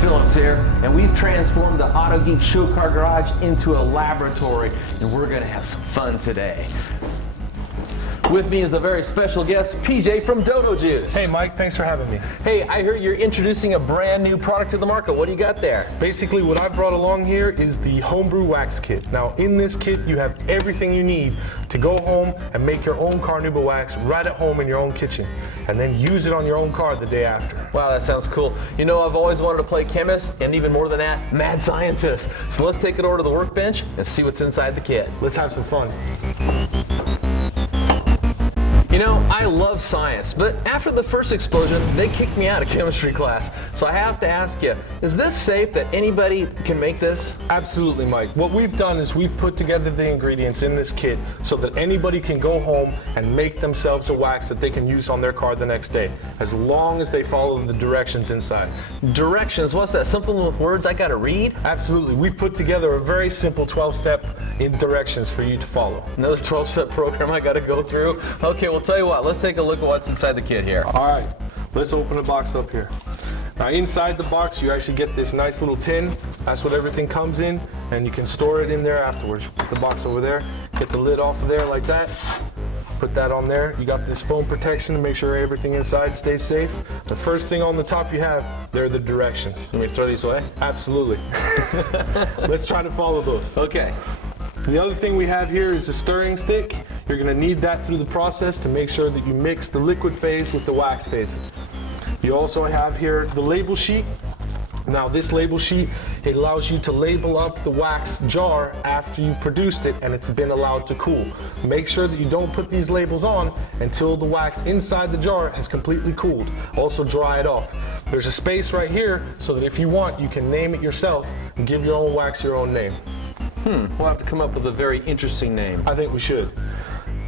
Phillips here, and we've transformed the Autogeek show car garage into a laboratory, and we're going to have some fun today. With me is a very special guest, PJ from Dodo Juice. Hey Mike, thanks for having me. Hey, I heard you're introducing a brand new product to the market. What do you got there? Basically what I brought along here is the Homebrew Wax Kit. Now in this kit you have everything you need to go home and make your own Carnauba wax right at home in your own kitchen, and then use it on your own car the day after. Wow, that sounds cool. You know, I've always wanted to play chemist, and even more than that, mad scientist. So let's take it over to the workbench and see what's inside the kit. Let's have some fun. You know, I love science, but after the first explosion, they kicked me out of chemistry class. So I have to ask you, is this safe that anybody can make this? Absolutely, Mike. What we've done is we've put together the ingredients in this kit so that anybody can go home and make themselves a wax that they can use on their car the next day, as long as they follow the directions inside. Directions? What's that? Something with words I gotta read? Absolutely. We've put together a very simple 12-step directions for you to follow. Another 12-step program I gotta go through? Okay, well, tell you what, let's take a look at what's inside the kit here. All right, let's open the box up here. Now inside the box you actually get this nice little tin. That's what everything comes in, and you can store it in there afterwards. Put the box over there, get the lid off of there like that, put that on there. You got this foam protection to make sure everything inside stays safe. The first thing on the top you have, they're the directions. Let me throw these away? Absolutely. Let's try to follow those. Okay. The other thing we have here is a stirring stick. You're going to need that through the process to make sure that you mix the liquid phase with the wax phase. You also have here the label sheet. Now this label sheet, it allows you to label up the wax jar after you've produced it and it's been allowed to cool. Make sure that you don't put these labels on until the wax inside the jar has completely cooled. Also dry it off. There's a space right here so that if you want, you can name it yourself and give your own wax your own name. We'll have to come up with a very interesting name. I think we should.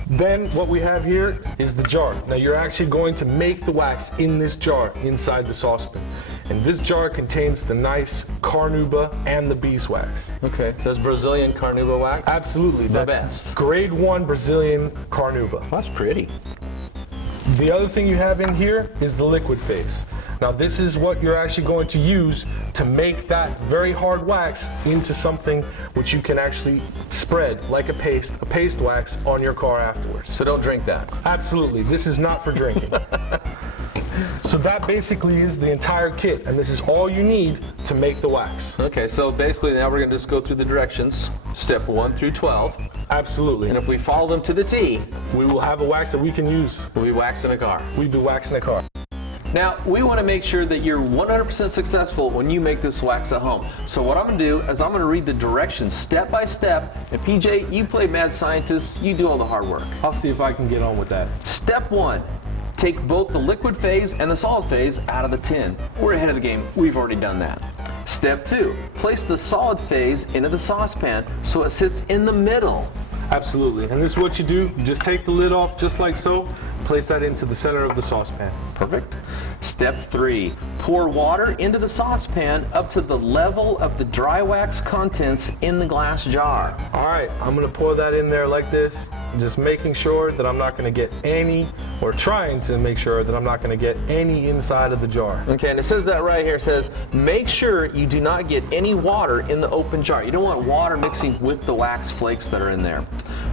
Then what we have here is the jar. Now you're actually going to make the wax in this jar inside the saucepan. And this jar contains the nice Carnauba and the beeswax. Okay, so that's Brazilian Carnauba wax? Absolutely. The That's best. grade 1 Brazilian Carnauba. Well, that's pretty. The other thing you have in here is the liquid phase. Now this is what you're actually going to use to make that very hard wax into something which you can actually spread like a paste wax on your car afterwards. So don't drink that. Absolutely, this is not for drinking. So that basically is the entire kit, and this is all you need to make the wax. Okay, so basically now we're going to just go through the directions, step 1 through 12. Absolutely. And if we follow them to the T, we will have a wax that we can use. we'll be waxing a car. We'd be waxing a car. Now, we want to make sure that you're 100% successful when you make this wax at home. So what I'm going to do is I'm going to read the directions step by step, and PJ, you play mad scientist, you do all the hard work. I'll see if I can get on with that. Step 1, take both the liquid phase and the solid phase out of the tin. We're ahead of the game, we've already done that. Step 2, place the solid phase into the saucepan so it sits in the middle. Absolutely, and this is what you do. You just take the lid off just like so, place that into the center of the saucepan. Perfect. Step 3, pour water into the saucepan up to the level of the dry wax contents in the glass jar. All right, I'm gonna pour that in there like this, just making sure that I'm not gonna get any, or trying to make sure that I'm not gonna get any inside of the jar. Okay, and it says that right here. It says, make sure you do not get any water in the open jar. You don't want water mixing with the wax flakes that are in there.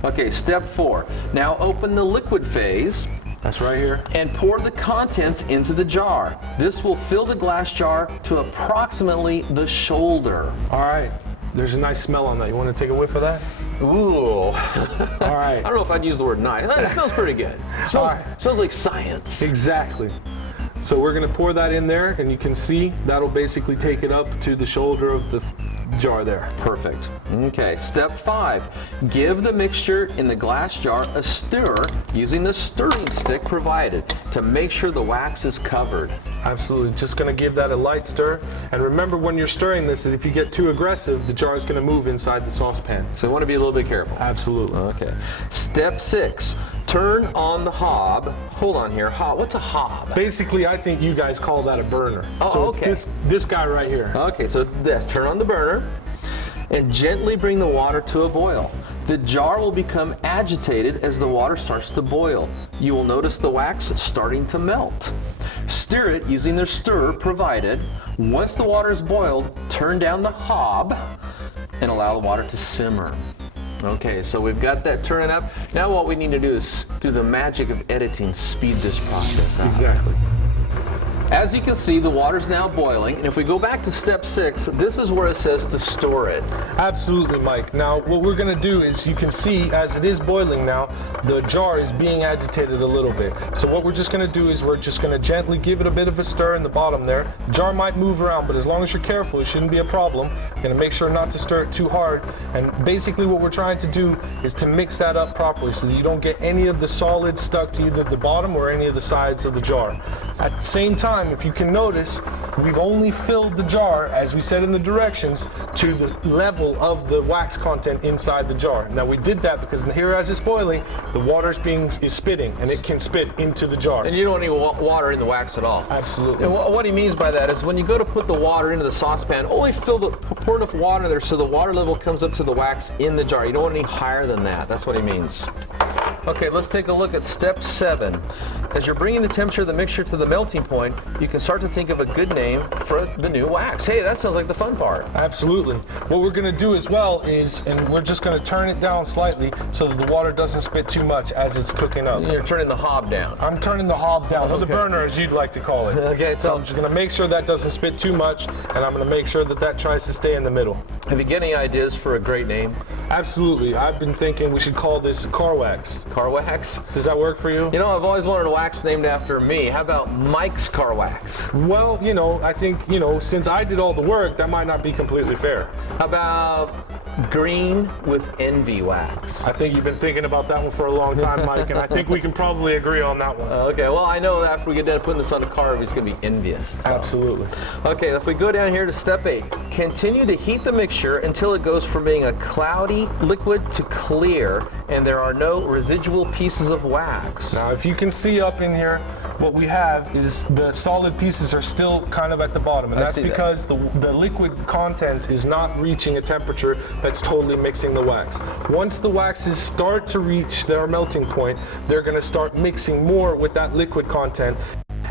Okay, step 4, now open the liquid phase. That's right here. And pour the contents into the jar. This will fill the glass jar to approximately the shoulder. All right, there's a nice smell on that. You want to take a whiff of that? Ooh. All right. I don't know if I'd use the word nice. It smells pretty good. It smells like science. Exactly. So we're going to pour that in there, and you can see that'll basically take it up to the shoulder of the jar there. Perfect. Okay, step 5. Give the mixture in the glass jar a stir using the stirring stick provided to make sure the wax is covered. Absolutely. Just going to give that a light stir. And remember, when you're stirring this, if you get too aggressive, the jar is going to move inside the saucepan. So you want to be a little bit careful. Absolutely. Okay. Step 6. Turn on the hob. Hold on here. What's a hob? Basically, I think you guys call that a burner. Oh, so okay. It's this guy right here. Okay, so this. Turn on the burner and gently bring the water to a boil. The jar will become agitated as the water starts to boil. You will notice the wax starting to melt. Stir it using the stirrer provided. Once the water is boiled, turn down the hob and allow the water to simmer. Okay, so we've got that turning up. Now what we need to do is, through the magic of editing, speed this process up. Exactly. As you can see, the water's now boiling, and if we go back to step 6, this is where it says to store it. Absolutely, Mike. Now, what we're going to do is, you can see as it is boiling now, the jar is being agitated a little bit. So what we're just going to do is we're just going to gently give it a bit of a stir in the bottom there. The jar might move around, but as long as you're careful, it shouldn't be a problem. You're going to make sure not to stir it too hard. And basically what we're trying to do is to mix that up properly so that you don't get any of the solids stuck to either the bottom or any of the sides of the jar. At the same time, if you can notice, we've only filled the jar, as we said in the directions, to the level of the wax content inside the jar. Now we did that because here, as it's boiling, the water is spitting, and it can spit into the jar. And you don't need water in the wax at all. Absolutely. And what he means by that is when you go to put the water into the saucepan, only pour enough water there so the water level comes up to the wax in the jar. You don't want any higher than that. That's what he means. Okay, let's take a look at step 7. As you're bringing the temperature of the mixture to the melting point, you can start to think of a good name for the new wax. Hey, that sounds like the fun part. Absolutely. What we're going to do as well is, and we're just going to turn it down slightly so that the water doesn't spit too much as it's cooking up. You're turning the hob down. I'm turning the hob down, or the burner as you'd like to call it. Okay, so I'm just going to make sure that doesn't spit too much, and I'm going to make sure that that tries to stay in the middle. Have you got any ideas for a great name? Absolutely. I've been thinking we should call this car wax. Car wax? Does that work for you? You know, I've always wanted a wax named after me. How about Mike's Car Wax? Well, you know, I think, you know, since I did all the work, that might not be completely fair. How about Green with Envy Wax? I think you've been thinking about that one for a long time, Mike, and I think we can probably agree on that one. Okay, well, I know after we get done putting this on a car, he's going to be envious. So. Absolutely. Okay, if we go down here to step 8, continue to heat the mixture until it goes from being a cloudy liquid to clear, and there are no residual pieces of wax. Now, if you can see up in here, what we have is the solid pieces are still kind of at the bottom, and that's because the liquid content is not reaching a temperature that's totally mixing the wax. Once the waxes start to reach their melting point, they're going to start mixing more with that liquid content,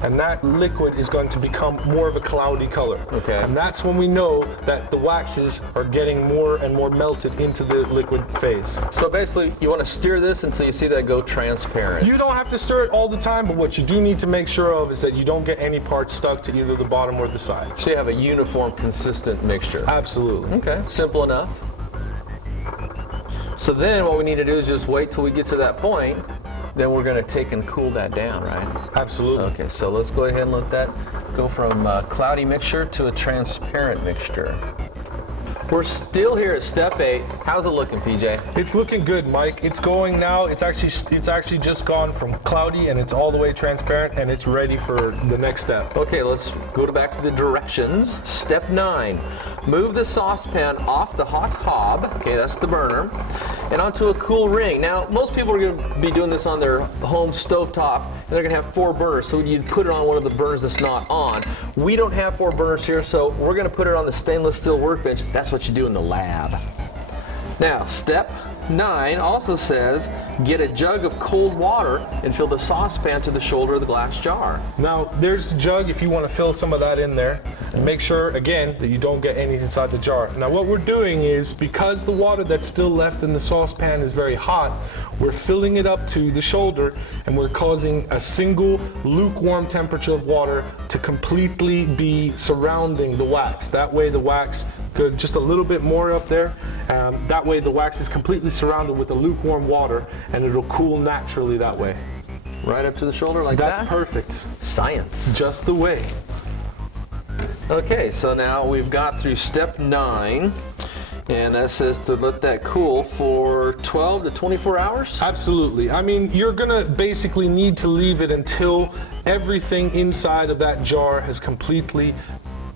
and that liquid is going to become more of a cloudy color. Okay. And that's when we know that the waxes are getting more and more melted into the liquid phase. So basically, you want to stir this until you see that go transparent. You don't have to stir it all the time, but what you do need to make sure of is that you don't get any parts stuck to either the bottom or the side. So you have a uniform, consistent mixture. Absolutely. Okay, simple enough. So then what we need to do is just wait till we get to that point. Then we're going to take and cool that down, right? Absolutely. Okay, so let's go ahead and let that go from a cloudy mixture to a transparent mixture. We're still here at step 8. How's it looking, PJ? It's looking good, Mike. It's going now. It's actually just gone from cloudy and it's all the way transparent, and it's ready for the next step. Okay, let's go back to the directions. Step 9. Move the saucepan off the hot hob, okay, that's the burner, and onto a cool ring. Now, most people are going to be doing this on their home stovetop, and they're going to have 4 burners, so you'd put it on one of the burners that's not on. We don't have 4 burners here, so we're going to put it on the stainless steel workbench. That's what you do in the lab. Now, step 9 also says, get a jug of cold water and fill the saucepan to the shoulder of the glass jar. Now, there's a jug if you want to fill some of that in there. And make sure, again, that you don't get any inside the jar. Now, what we're doing is, because the water that's still left in the saucepan is very hot, we're filling it up to the shoulder, and we're causing a single lukewarm temperature of water to completely be surrounding the wax. That way the wax, just a little bit more up there, that way the wax is completely surrounded with the lukewarm water, and it'll cool naturally that way. Right up to the shoulder like that? That's perfect. Science. Just the way. Okay, so now we've got through step 9, and that says to let that cool for 12 to 24 hours? Absolutely. I mean, you're gonna basically need to leave it until everything inside of that jar has completely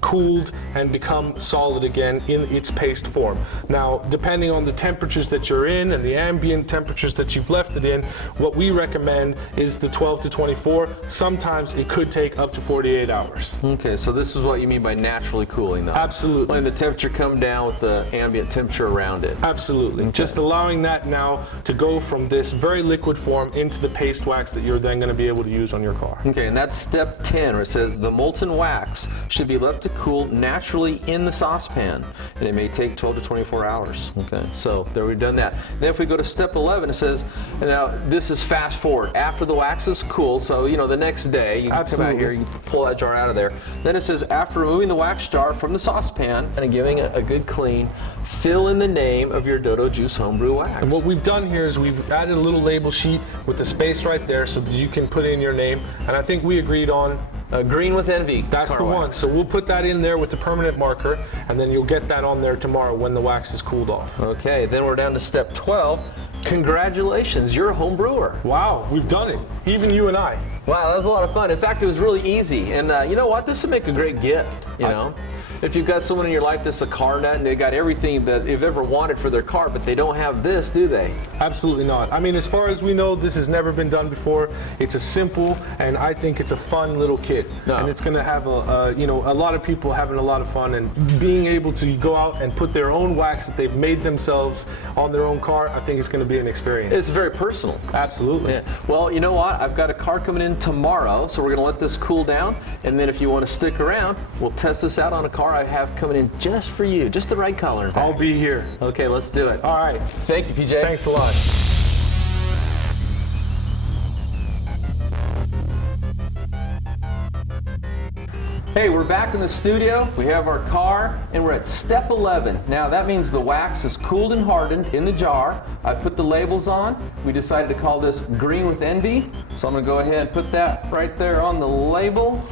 cooled and become solid again in its paste form. Now, depending on the temperatures that you're in and the ambient temperatures that you've left it in, what we recommend is the 12 to 24. Sometimes it could take up to 48 hours. Okay, so this is what you mean by naturally cooling, though. Absolutely. Letting the temperature come down with the ambient temperature around it. Absolutely. Okay. Just allowing that now to go from this very liquid form into the paste wax that you're then going to be able to use on your car. Okay, and that's step 10, where it says the molten wax should be left to cool naturally in the saucepan, and it may take 12 to 24 hours. Okay, so there we've done that. Then if we go to step 11, it says, now this is fast forward. After the wax is cooled, so you know the next day, you come out here, you pull that jar out of there. Then it says, after removing the wax jar from the saucepan and giving it a good clean, fill in the name of your Dodo Juice Homebrew Wax. And what we've done here is we've added a little label sheet with the space right there so that you can put in your name. And I think we agreed on Green with Envy. That's the one. So we'll put that in there with the permanent marker, and then you'll get that on there tomorrow when the wax is cooled off. Okay, then we're down to step 12. Congratulations, you're a home brewer. Wow, we've done it. Even you and I. Wow, that was a lot of fun. In fact, it was really easy. And you know what? This would make a great gift, you know? If you've got someone in your life that's a car nut and they got everything that they've ever wanted for their car, but they don't have this, do they? Absolutely not. I mean, as far as we know, this has never been done before. It's a simple, and I think it's a fun little kit. No. And it's going to have a lot of people having a lot of fun and being able to go out and put their own wax that they've made themselves on their own car. I think it's going to be an experience. It's very personal. Absolutely. Yeah. Well, you know what? I've got a car coming in tomorrow, so we're going to let this cool down, and then if you want to stick around, we'll test this out on a car I have coming in just for you, just the right color. In fact. I'll be here. Okay, let's do it. All right. Thank you, PJ. Thanks a lot. Hey, we're back in the studio. We have our car, and we're at step 11. Now, that means the wax is cooled and hardened in the jar. I put the labels on. We decided to call this Green with Envy. So I'm going to go ahead and put that right there on the label,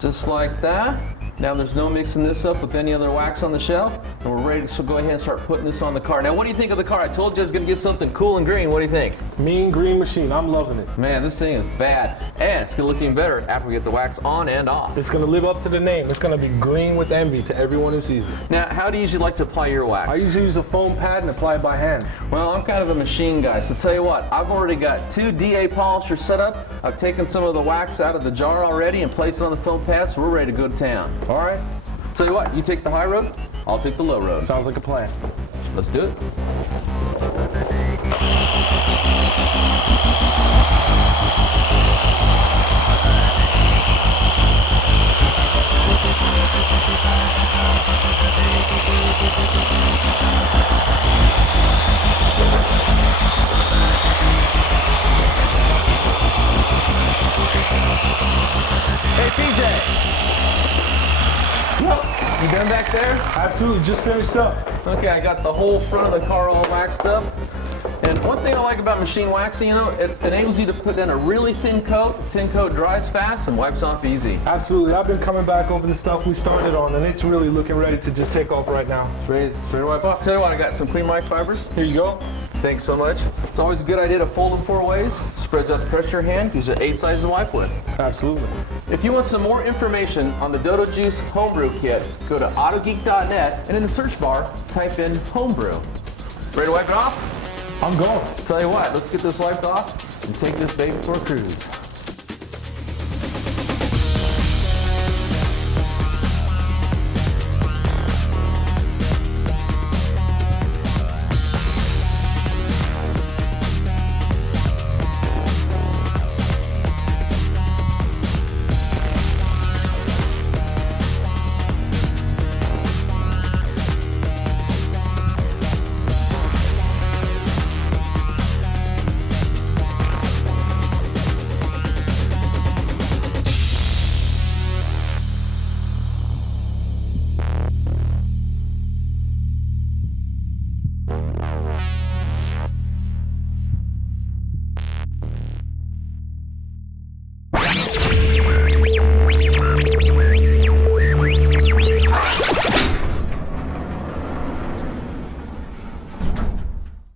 just like that. Now there's no mixing this up with any other wax on the shelf, and we're ready to go ahead and start putting this on the car. Now what do you think of the car? I told you I was going to get something cool and green. What do you think? Mean green machine. I'm loving it. Man, this thing is bad, and it's going to look even better after we get the wax on and off. It's going to live up to the name. It's going to be Green with Envy to everyone who sees it. Now, how do you usually like to apply your wax? I usually use a foam pad and apply it by hand. Well, I'm kind of a machine guy, so tell you what, I've already got 2 DA polishers set up. I've taken some of the wax out of the jar already and placed it on the foam pad, so we're ready to go to town. All right. Tell you what, you take the high road, I'll take the low road. Sounds like a plan. Let's do it. Hey, PJ. You done back there? Absolutely, just finished up. Okay, I got the whole front of the car all waxed up. And one thing I like about machine waxing, you know, it enables you to put in a really thin coat. Thin coat dries fast and wipes off easy. Absolutely, I've been coming back over the stuff we started on, and it's really looking ready to just take off right now. It's ready to wipe off. Tell you what, I got some clean microfibers. Here you go. Thanks so much. It's always a good idea to fold them 4 ways. Spreads out the pressure of your hand, gives you 8 sizes to wipe with. Absolutely. If you want some more information on the Dodo Juice Homebrew Kit, go to autogeek.net and in the search bar, type in Homebrew. Ready to wipe it off? I'm going. Tell you what, let's get this wiped off and take this baby for a cruise.